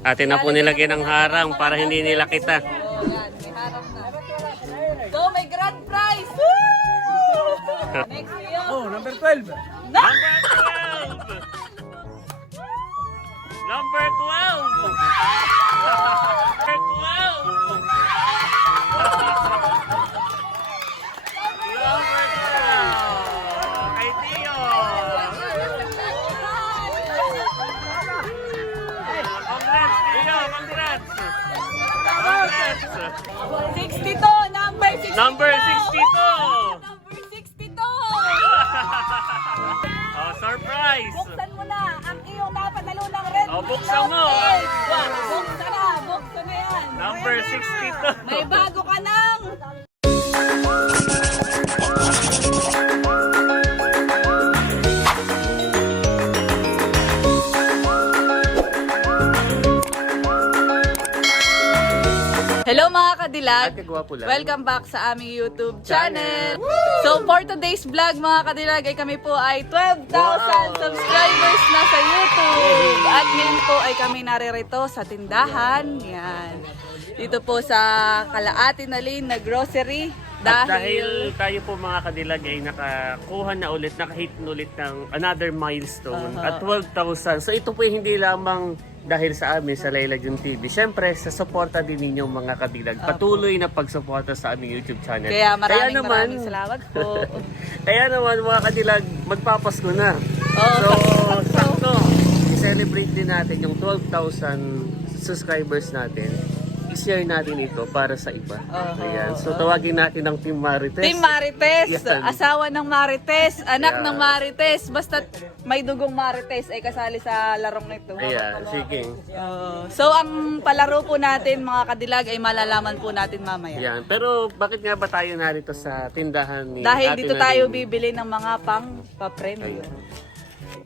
Atin na po nilagyan ng harang para hindi nila kita. Oh, yan. May harap na. So, may grand prize! Woo! Next year. Oh, number 12. Number 12! Number 12! Number 12! Number 12! Kay Tio! Congrats, Tio! Congrats! Congrats! 62! Number 62! Number 62! Number 62! Oh, surprise! Buksan mo na ang iyong napadalo ng red. Oh, buksan mo. Buksan na yan. Number 62! May bago ka nang. Hello mga kadilag! Ate, gwapo lang. Welcome back sa aming YouTube channel! So for today's vlog mga kadilag ay kami po ay 12,000 subscribers na sa YouTube! At ngayon po ay kami naririto sa tindahan. Yan. Dito po sa Kalaati na Lane na grocery. At dahil tayo po mga kadilag ay nakakuha na ulit, nakahit na ulit ng another milestone at 12,000. So ito po hindi lamang dahil sa amin sa Layla June TV. Siyempre sa suporta din ninyo mga kadilag. Patuloy na pagsuporta sa aming YouTube channel. Kaya maraming salamat po. Kaya naman mga kadilag, magpapasko na. Oo, So sakto, i-celebrate din natin yung 12,000 subscribers natin. I-share natin ito para sa iba. Ayan. So tawagin natin ang Team Marites. Team Marites, Yan. asawa ng Marites, anak Yeah. ng Marites, basta may dugong Marites ay kasali sa larong nito. Ayan, sige. So ang palaro po natin mga kadilag ay malalaman po natin mamaya. Ayan. Pero bakit nga ba tayo narito sa tindahan ni Dahil Ate dito Nadine? tayo bibili ng mga papremyo.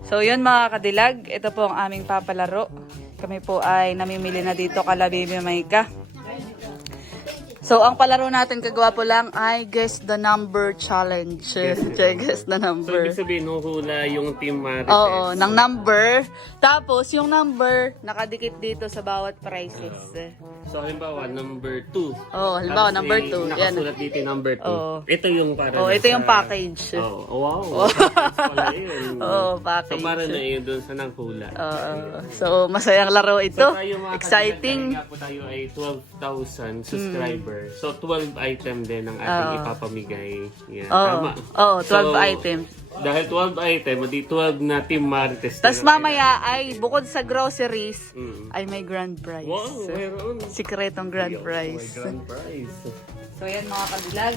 So yun mga kadilag, ito po ang aming papalaro. Kami po ay namimili na dito kala Baby Maika. So ang palaro natin kagwapo lang ay guess the number challenge. Guess the So number. ibig sabihin, huhula yung Team Marites. Oo, ng number. Tapos yung number nakadikit dito sa bawat prices. So halimbawa, number 2. Oo, halimbawa number 2. Yan. Nakasulat dito yung number 2. Oo. Ito yung para Oh, ito yung package. Oh, wow. Pala yun. Oo, So package. para na yun dun sa nanghula. So masayang laro ito. So tayo mga Exciting. kadilag, dahil nga po tayo ay 12,000 subscribers. So 12 item din ang ating ipapamigay. Yan, tama. Oo, 12 So, items. Dahil 12 item, di 12 na Team Marites. Tapos mamaya ay bukod sa groceries ay may grand prize. Wow, mayroon. Sikretong grand prize. Grand prize. So yan mga kabilag,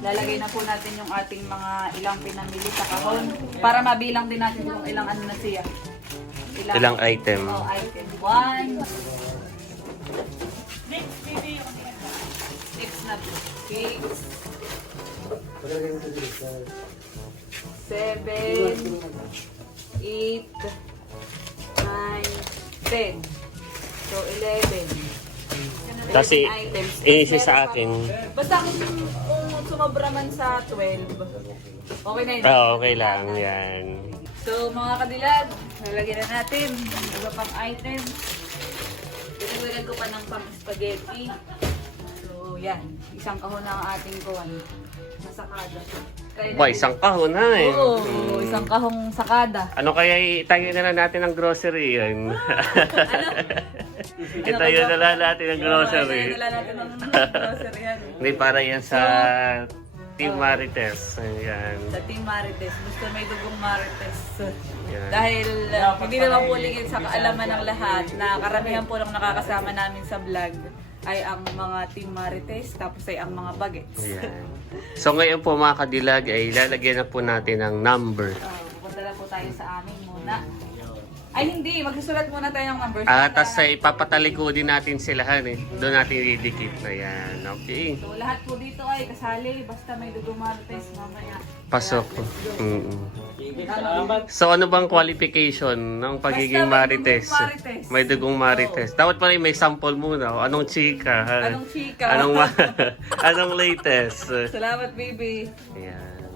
lalagay na po natin yung ating mga ilang pinamili sa kahon para mabilang din natin kung ilang ano na siya. Ilang item? Oh, item 1. Six na po. 6 7 8 9 10. So 11. Kasi, 11 items. isa sa akin. Basta kung sumobra man sa 12, okay na yun. Okay lang, yan. So mga kadilag, lalagyan na natin iba pang item. Tinagdagan ko pa ng pang spaghetti. So yan, isang kahon na ang ating kuwan. Masakada. Ba, isang kahon na eh. Oo, isang kahong sakada. Ano kaya itayo na lang natin ng grocery yun? Itayo na lang natin ng grocery. Dala natin ng grocery yan. Hindi, para yan sa Team Marites. Ayan. Sa Team Marites, gusto may dugong Marites. Yan. Dahil hindi naman po lingid sa kaalaman ng lahat na karamihan po ng nakakasama namin sa vlog ay ang mga Team Marites, tapos ay ang mga bagets. Ayan. So ngayon po mga kadilag ay lalagyan na po natin ng number. Pupunta na po tayo sa amin muna. Ay hindi, magsusulat muna tayo ng numbers. Tapos ipapatalikudin natin silahan eh. Doon natin didikit na yan. Okay. So lahat po dito ay kasali, basta may dugong Marites mamaya. Pasok. So ano bang qualification ng pagiging Marites? May dugong Marites. Dapat pala may sample muna. Anong chika? Ha? Anong chika? Anong latest? Salamat, baby. Ayan.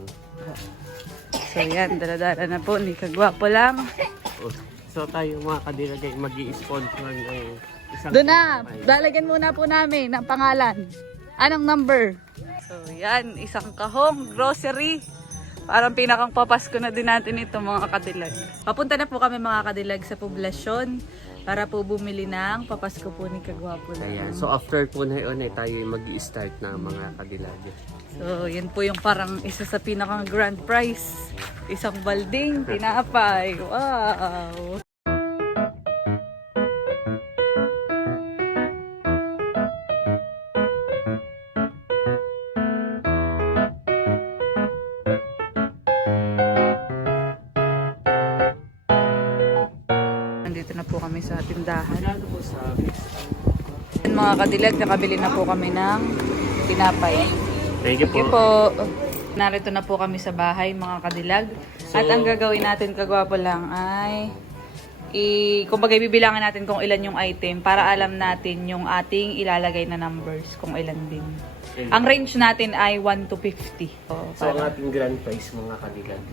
So yan, dala-dala na po ni Kagwapo lang. So tayo mga kadiragay mag-i-sponsor ng Doon na, lalagyan muna po namin ng pangalan. Anong number? So yan, isang kahong grocery. Parang pinakang papasko na din natin ito mga kadilag. Papunta na po kami mga kadilag sa poblasyon para po bumili ng papasko po ni Kagwapo lang. Ayan. So after po na yun, tayo mag-i-start na mga kadilag. So yun po yung parang isa sa pinakang grand prize. Isang balding tinapay. Wow! Nandito na po kami sa tindahan. Ano po sa Yan, mga kadilag, nakabili na po kami ng tinapay. Thank you Okay po. po. Narito na po kami sa bahay, mga kadilag. At ang gagawin natin, Kagwapo lang, ay kumbaga bibilangin natin kung ilan yung item para alam natin yung ating ilalagay na numbers kung ilan din. Ang range natin ay 1 to 50. So ang ating grand prize mga kadilag.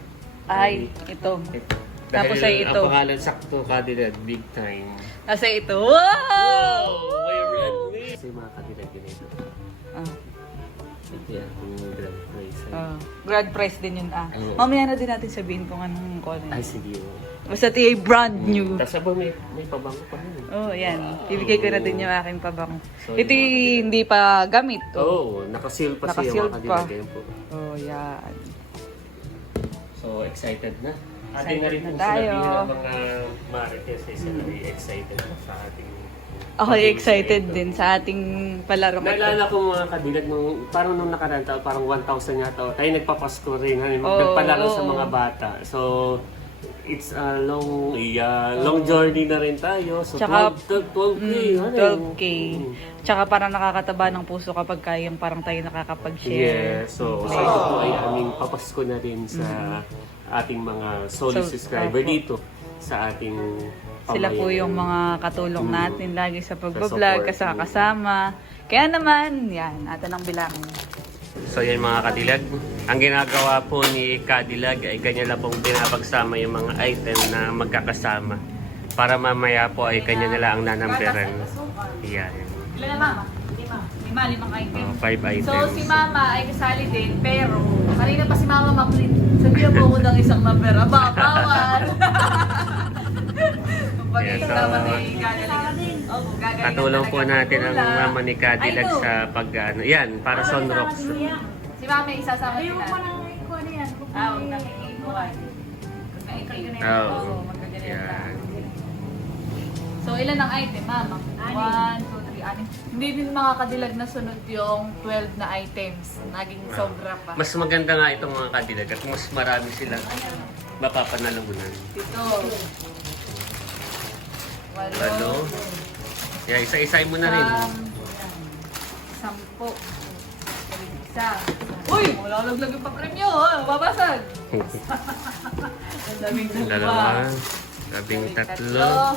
Ay, ito. Ito. Tapos Dahil ay ito. ang pangalan sakto kadilag, big time. Kasi ito. Wow! May red meat! Kasi mga kadilag yun ito. Ah. Ito yan, yung grand prize. Grand prize din yun Mamaya na din natin sabihin kung anong color. Ay, sige. Basta ito ay brand new. Tapos abo may pabango pa rin. Oh, yan. Ibigay ko na din yung aking pabango. So, Ito hindi pa gamit. Oo, nakaseal pa siya Nakasealed mga pa. kadilag. Yan po. Oh, yan. So, excited na. Excited Ating na rin na po tayo. sinabi ng mga marites ay sila ay excited na sa ating... Ako excited din sa ating palarong ito. Naalala ko mga kadilag, parang nung nakaraan taon, parang 1,000 yata. Tayo nagpapasko rin, Oo, nagpalaro sa oo. mga bata. So, it's a long journey na rin tayo. So, Tsaka, 12K. 12K. Tsaka parang nakakataba ng puso kapag kayang parang tayo nakakapag-share. Yeah, so ito po ay aming papasko na rin sa ating mga solid subscriber opo. dito sa ating Sila po pamayanan. yung mga katulong natin lagi sa pagbablog, support. kasama. Kaya naman, yan, atin ang bilangin. So yan mga kadilag, ang ginagawa po ni Kadilag ay ganyan lang pong binapagsama yung mga item na magkakasama para mamaya po ay kanya nila ang nanamperan. Yan. Ilan na mama? Limang item. 5 items. So si mama ay kasali din, pero kanina pa si mama maklit. Sabihan mo ko ng isang number. Aba, bawal! Kapag Yes, yung mama ni gagaling. Oh, gagaling Katulong po talaga. natin ang Wala. mama ni Kadilag Ay, no. sa yan, para sunrocks. Si mama isasama Ayun sila. ko nang ikaw na yan. Huwag na iiwan. Huwag na iiwan. Oo. Magkaganyan Yan. lang. So, ilan ang item, mama? 1, 2, 3, 6. Hindi din mga kadilag na sunod yung 12 na items. Naging sobra pa. Mas maganda nga itong mga Kadilag at mas marami silang mapapanalunan. Ito. 8. Ano? Yeah, isa-isay mo na rin. 10. Isa. Uy! Wala laglag yung papremyo. Babasag. Ang daming Dalawa, 13, 14.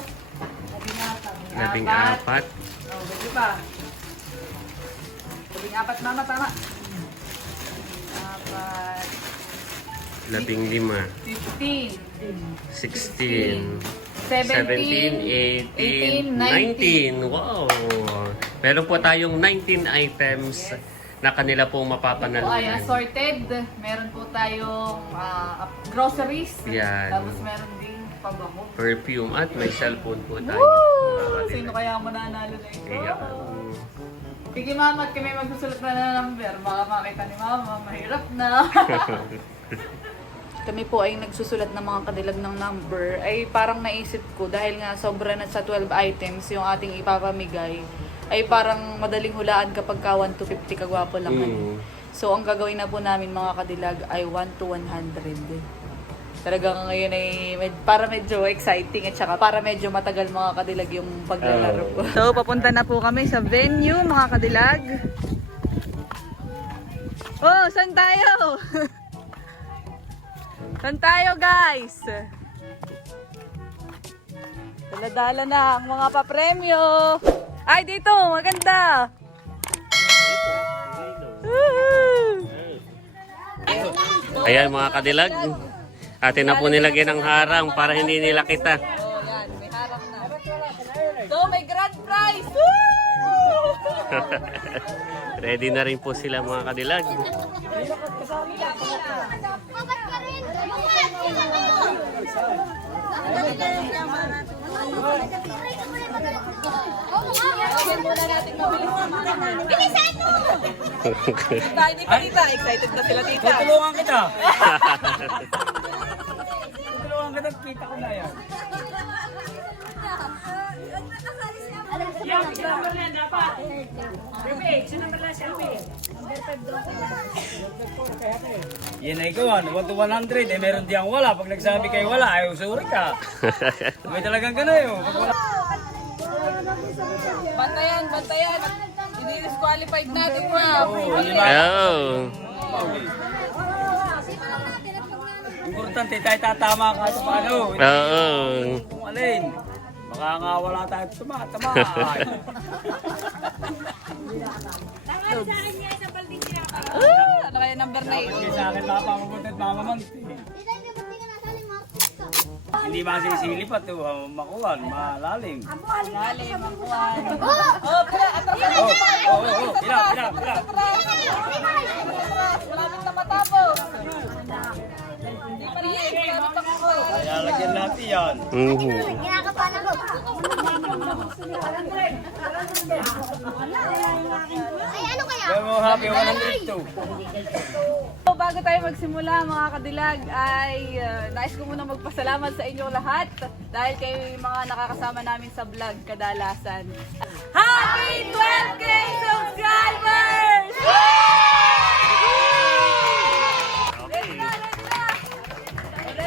Oh, pwede pa. 14, mama, tama. 4, 15, 15, 16, 17, 18, 19. Wow! Meron po tayong 19 items na kanila pong Ito ay mapapanalunan. assorted. Meron po tayong groceries. Yan. Tapos meron ding pabango. Perfume at may cellphone po tayo. Woo! Sino kaya ang mananalo na ito? Kaya, Sige mama, at kami magsusulat na ng number. Baka makita ni mama, mahirap na. Kami po ay nagsusulat ng mga kadilag ng number. Ay parang naisip ko, dahil nga sobra na sa 12 items yung ating ipapamigay, ay parang madaling hulaan kapag ka 1 to 50 kagwapo lang. So ang gagawin na po namin mga kadilag ay 1 to 100. Talagang ngayon ay para medyo exciting at saka para medyo matagal mga kadilag yung paglalaro ko. So papunta na po kami sa venue mga kadilag. Oh, saan tayo? Saan tayo guys? Dala-dala na ang mga papremyo. Ay dito, maganda. Woohoo! Ayan mga kadilag. Atin na po nilagyan ng harang para hindi nila kita. Oh, yan, may harap na. So, may grand prize! Ready na rin po sila mga kadilag. Hindi ka tita, excited na sila tita. Tutulungan kita. Tutulungan kita, kita ko na yan. Yan ay ikaw, 1 to 100, eh meron diyang wala. Pag nagsabi kayo wala, ay usuri ka. May talagang gano'n yun. Pag wala. Bantayan, bantayan. Hindi disqualified natin, wow. Oh. Importante, tayo tatama kahit paano. Oo. Kung alin. Baka nga wala tayo tama. Ano kaya number 9? Kasi sa akin mapapapunta at mamamanti. Hindi masisilip at makuhan, malalim. Lalim, makuhan. Oh, pala, atras na. Pilap. Malapit na matapos. Hindi pa rin yan, malapit na ako. Kaya lagyan natin yan. Mhm. Kinakapalan ko. Ay, ano kaya? Kaya mo happy 102. So, bago tayo magsimula mga kadilag ay nais ko muna magpasalamat sa inyong lahat dahil kayo yung mga nakakasama namin sa vlog kadalasan. Happy 12K subscribers!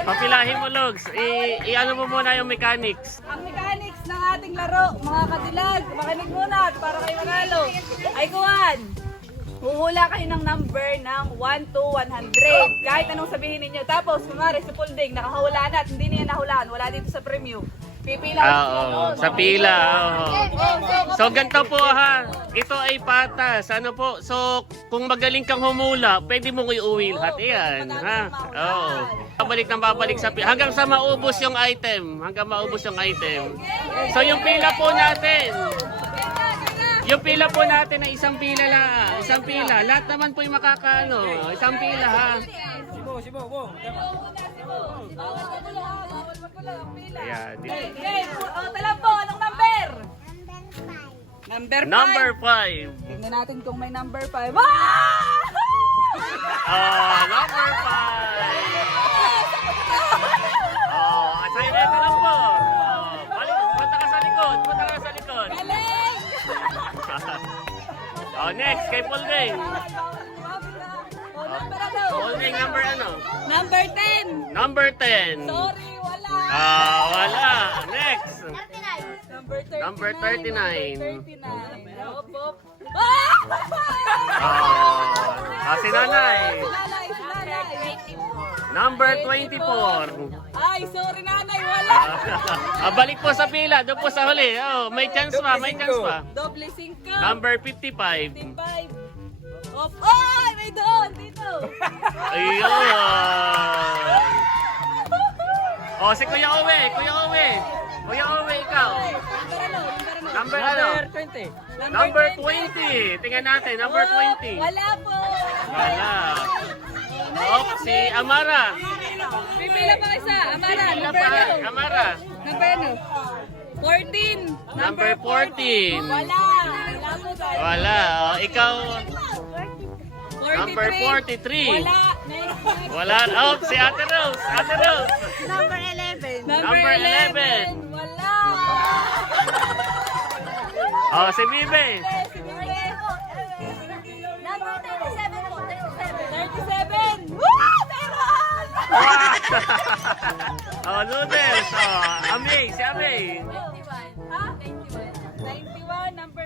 Papilahin mo, Logs. I-ano mo muna yung mechanics. Ang mechanics ng ating laro, mga kadilag, makinig muna at para kayo manalo. Ay kuwan! Huhula kayo ng number ng 1 to 100. Kahit anong sabihin ninyo. Tapos, kumari si Pulding, nakahula na at hindi niya nahulaan. Wala dito sa preview. Pipila ko Oo, sa pila. Oo. So, ganito po ha. Ito ay patas. Ano po? So, kung magaling kang humula, pwede mo ko iuwi lahat yan. Ha? Oo. Babalik sa pila. Hanggang sa maubos yung item. So, yung pila po natin. Yung pila po natin ay isang pila lang. Isang pila. Lahat naman po yung makakaano. Isang pila ha. Sibo, go. Ayan. Okay, tala po, anong number? Number 5. Number 5. Tingnan natin kung may number 5. Number 5. Sa ito lang po. Balik, punta ka sa likod. Galing! Next, kay Pulding. Number ano? Pulding, number ano? Number 10. Number 10. Sorry, wala. Wala. Next. Number 39. Number 39. 39. Op. Si Nanay. Nanay. Number 24. Ay, sorry nanay, wala. Balik po sa pila. Doon po sa huli. May chance pa. Doble 5. Number 55. 55. Op. Ay, may doon. Dito. Ayun. Si Kuya Owe. Kuya Owe, ikaw. Number ano? 20. Number 20. Tingnan natin. Number 20. Wala po. Wala. Si Amara. Pipila pa isa. Amara, Pila number pa. ano? Amara. Number ano? 14. Number 14. Wala. Wala po tayo. Wala. Ikaw. 43. Number 43. Wala. Next. Wala. Si Ate Rose. Number 11. Number 11. Wala. Si Bibe. Si Bibe. Number 37 po, 37. 37. Woo! Meron! Noodles. Amay. Si Amay. 91. Ha? 91. Number...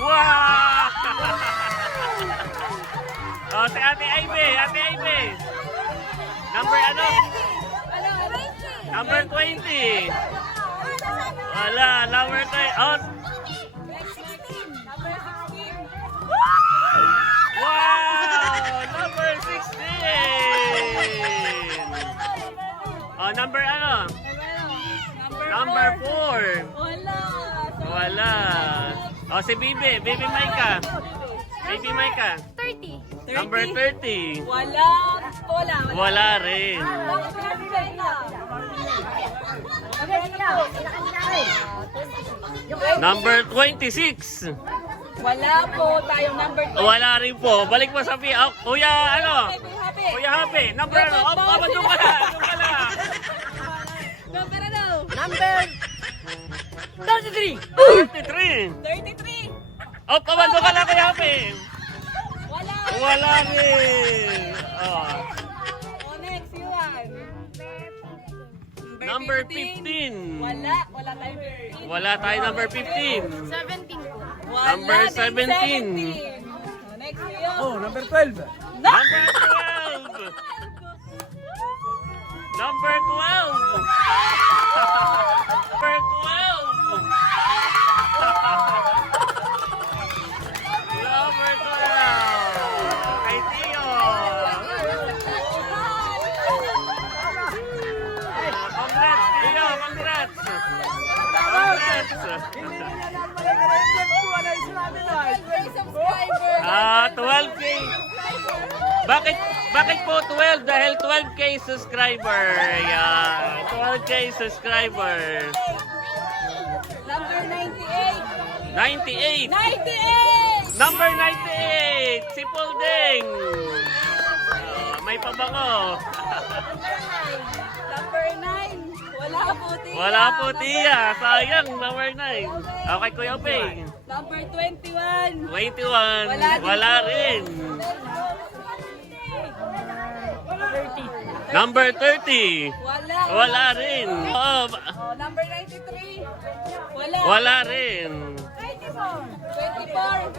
Wow! Si Ate Ivy. Number ano? Ano? Number 20. Wala. Number 20. Next 16. Number 16. Wow! Number 16. Number ano? Number Number 4. Wala. Wala. O, si Bibi. Baby Maika. Baby Maika. 30. Number 30. Wala. Wala. Wala rin. Number 26. Wala po tayong number 2. Wala rin po. Balik mo sa Kuya, ano? Happy. Kuya Happy. Number ano? Doon ka na. Doon ka na. Number ano? Number 33. 33. 33. Doon ka na, Kuya Happy. Wala. Wala rin. Oh. O next, Yuan. Number 15. Wala. Wala tayong 15. Wala tayo number 15. 17 po. Wala Number din 17. O next, Yuan. Oh, number 12. Number 12. Number 12. Number 12. Number 12. Kay Tio. Congrats, Tio. Congrats. Congrats. Ah, 12K. Bakit po 12? Dahil 12K subscriber. Yeah, 12K subscriber. Number 98. 98. 98! Number 98. Si Pulding. May pabango. Number 9. Wala po, Tia. Wala po, Tia. Sayang, number 9. Okay, Kuya Ping. Number 21. 21. Wala din Wala po. rin. Number 30. Wala. Wala rin. Oh, Oh, number 93. Wala. wala rin. 24.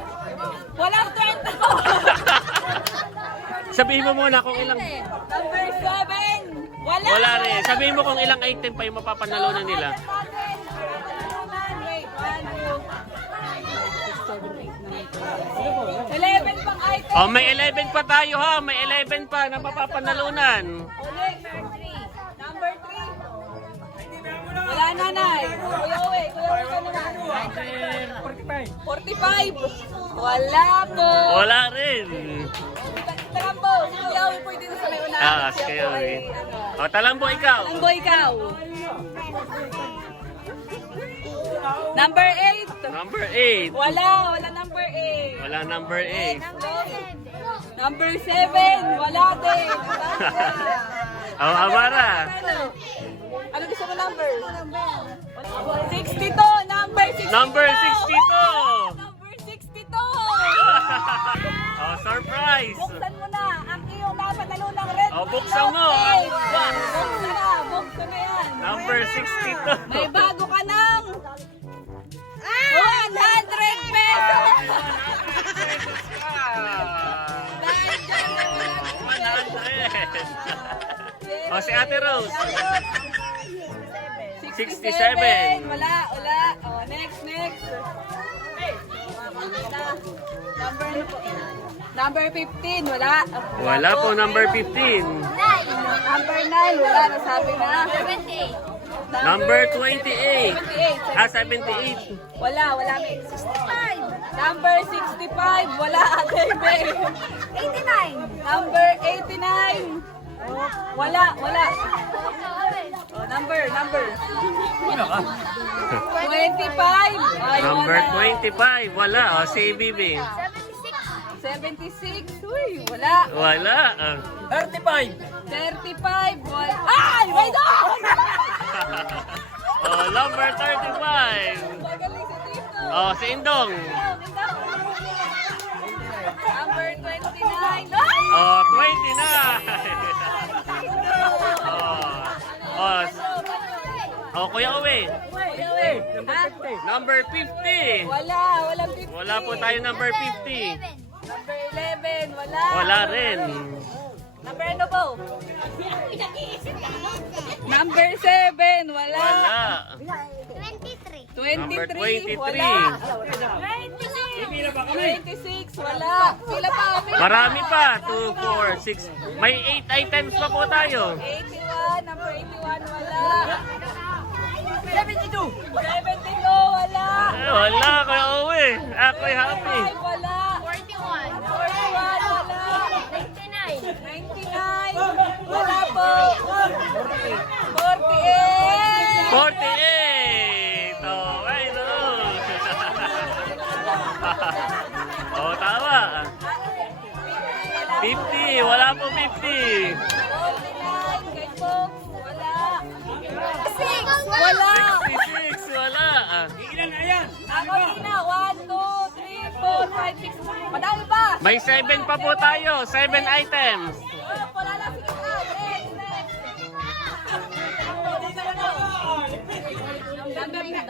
Wala 24. Sabihin mo muna kung ilang... Number 7. Wala. Wala rin. Sabihin mo kung ilang item pa yung mapapanalunan nila. Wait, 11 pang item. Oh, may 11 pa tayo ha. May 11 pa na mapapanalunan. Number 3. Wala nanay. Kuya Uwe ka naman. 45. Wala po. Wala rin. Talambo, si Kuya Uwe pwede na sa may unahan. Ah, Si kayo Kuya eh. Uwe, O, Talambo ikaw. Talambo ikaw. Number 8. Number 8. Wala number 8. Wala number 8. Number 7. Wala din. Oh, Amara. Ano gusto mo number? 62. Number 62. Number 62. Number 62. Oh, surprise. Buksan mo na ang iyong napatalo ng red. Oh, buksan mo. Buksan na. Buksan na yan. Number 62. May bago ka ng 100 pesos. Dahil dyan na 100. Oh, si Ate Rose. 67. Wala. Oh, next. Number ano po? Number 15. Wala. Wala po number 15. Number 9. Wala. Nasabi na. 78. Number 28. 78. Ah, 78. Wala. May 65. Number 65. Wala. Ate Bey. 89. Number 89. Wala. Oh, number. 25. Ay, Number wala. 25. Wala. Oh, si Bibi. 76. 76. Uy, wala. Wala. 35. 35. Wala. Ay, wait on! Oh, number 35. Magaling si Tito. Oh, si Indong. Number 29. Oh, 29. Oh, Kuya Uwe. Number 50. Walang 50. Wala po tayo number 50. Number 11. Wala. Wala rin. Number ano po? Number 7. Wala. Wala. 23. Number 23. 23. Wala. 26. Wala. Pila pa? Marami pa. 2, 4, 6. May 8 items pa po tayo. 81. Number 81. Wala. 72. 72. Wala. Wala, Kuya Uwe. Ako'y happy. Wala. 41. 41, wala. 99. 99, wala po. 48. 48! Oh, ay no! Oh, tama. 50, wala po 50. 49, kay Fox, wala. 6. Wala. 66, wala. Ilan na yan? Ako na, 1, 2, 3, 4, 5, 6. Madami pa. May 7 pa po tayo, 7 items. Oh, wala na, sige na. Next.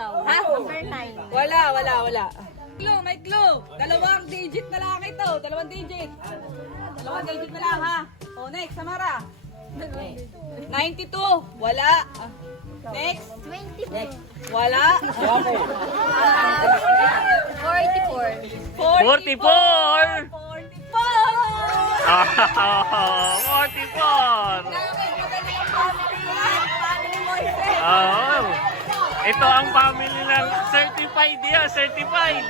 Ha? Number 9. Wala. Clue, may clue. Dalawang digit na lang ito. Dalawang digit na lang, ha? Oh, next, Samara. 92. Wala. Next. 24. Wala. 44. 44! 44. Oh, 44! Oh, ito ang family ng certified yan, certified.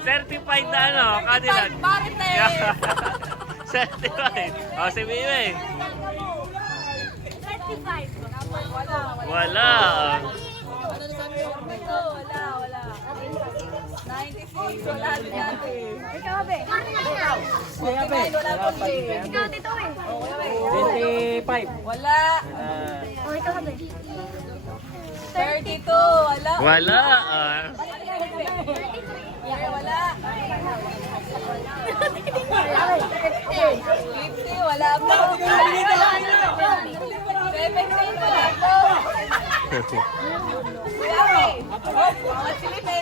Certified na ano, Cadillac. Yeah. Certified. O, si Mimi. 35. Wala. Wala. 96, wala din natin. Ikaw, Abe. Wala po din. Ikaw dito eh. 25. Wala. Oh, ikaw ka ba? 32, wala. Wala. Wala. 50, wala po. 17, wala po. Wala.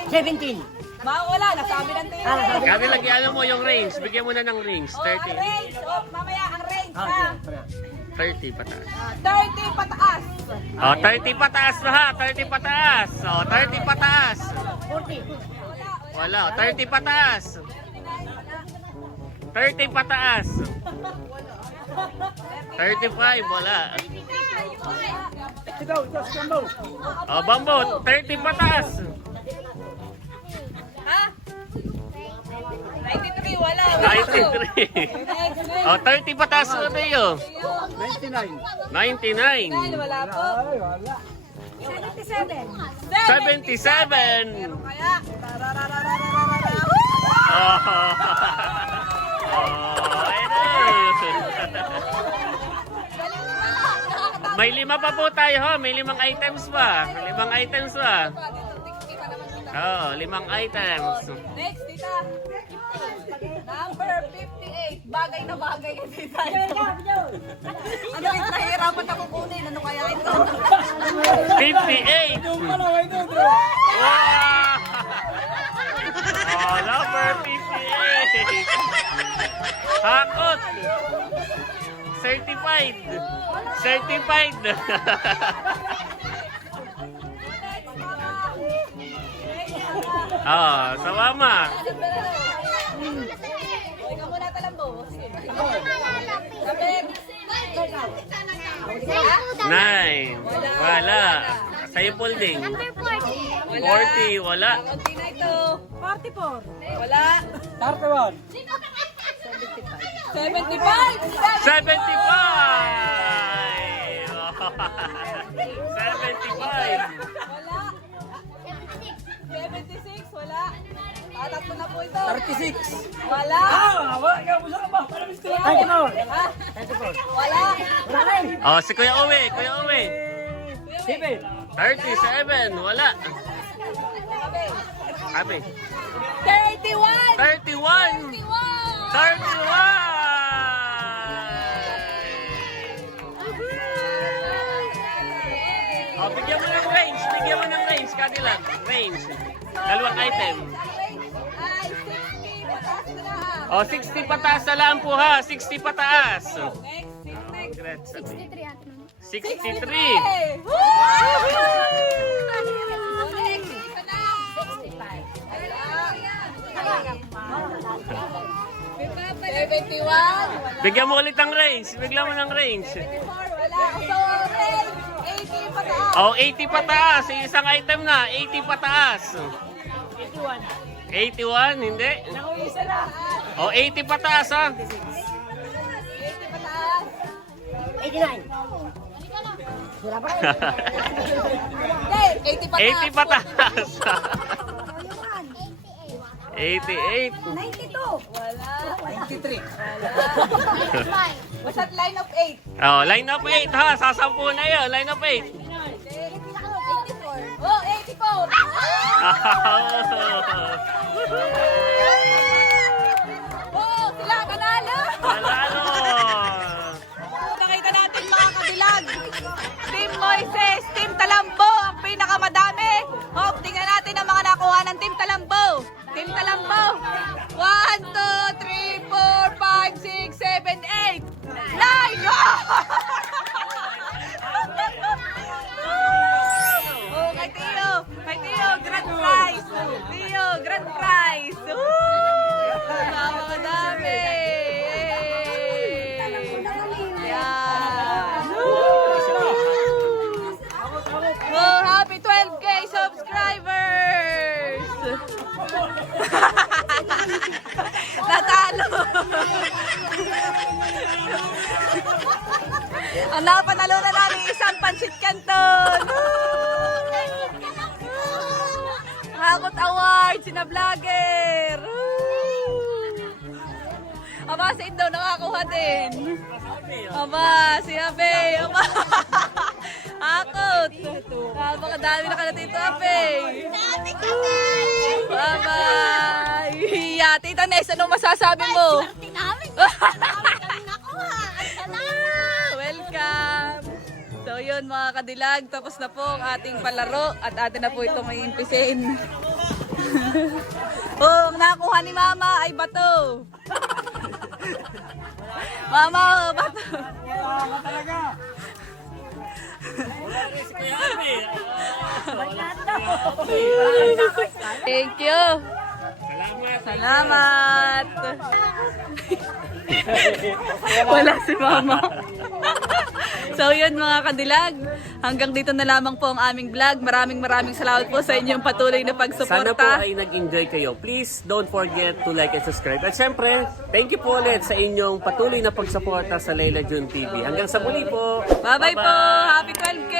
17. Wala, nasabi lang tayo. Kami lagyan mo yung range. Bigyan mo na ng range. Oh, ang 30. range. Oh, mamaya ang range, ha? 30 pataas. 30 pataas. O, 30 pataas na ha. 30 pataas. O, 30 pataas. Wala. 30 pataas. 30 pataas. 35. Wala. O, bambo. 30 pataas. Ha? 93, wala. 93. O, 30 pataas na tayo. 99. 99. Wala po. 77. 77. Kaya, May 5 pa po tayo ho. May 5 items pa. 5 items pa. Oo, 5 items. Next, tita. Number 58. Bagay na bagay yan, tita. Ano yung nahihirapan na kukunin? Ano kaya ito? 58. Wow! Oh, number 58. Hakot. Certified. Certified. Ah, sa mama. Ikaw muna talambo. Sige. Nine. Wala. Sa'yo folding. Number 40. 40. Wala. Konti na ito. 44. Wala. 31. 75. 75. Wala. 76. Wala. Tatlo na po ito. 36. Wala. Wala ka mo sa ba? Ha? Wala. Oh, si Kuya Uwe. Kuya Uwe. 7. 37. Wala. Sabi. 31. 31. 31. Oh, bigyan mo ng range. Bigyan mo ng range. Cadillac. Range. Dalawang item. Ay, 60. Pataas na lang. Oh, 60 pataas na lang po ha. 60 pataas. Next. 63 ate mo. 63. Woo! Next. Ito na. 71. Bigyan mo ulit ng range. Bigyan mo ng range. 74. Wala. So, range. 80 pataas. Oh, 80 pataas. Isang item na. 80 pataas. 81, hindi? Oh, 80 pataas ha. 89. 80 pataas. 80 pataas. 88. 92. Wala. 93. Basta line of 8. Oh, line of 8 ha. Sasampu na yun. Line of 8. 84. Oh, 84. Oh, sila panalo. Panalo. Nakita natin mga kadilag. Team Moises, Team Talambo, ang pinakamadami. Hop, tingnan natin ang mga nakuha ng Team Talambo. Team Talambo. 1, 2, 3, 4, 5, 6, 7, 8, 9. Oh, kay Tio. Kay Tio, grand prize. Tio, grand prize. Napamadami. Yan. Oh, happy 12K subscribers! Natalo! Ang napanalo na namin isang pansit canton! Hakot award, sina vlogger! Aba, si Indo nakakuha din. Aba, si Abe. Aba. Hakot. Napakadami na ka na dito, Abe. Bye-bye. Yeah, Tita Nes, anong masasabi mo? Welcome. So yun mga kadilag, tapos na po ang ating palaro at atin na po itong iimpisin. Oh, ang nakuha ni Mama ay bato. Mama, oh, bato. Thank you. Salamat. Wala si Mama. So yun mga kadilag, hanggang dito na lamang po ang aming vlog. Maraming salamat po sa inyong patuloy na Sana po pagsuporta. ay nag-enjoy kayo. Please don't forget to like and subscribe. At syempre, thank you po ulit sa inyong patuloy na pagsuporta sa Layla June TV. Hanggang sa muli po. Bye-bye po. Happy 12K.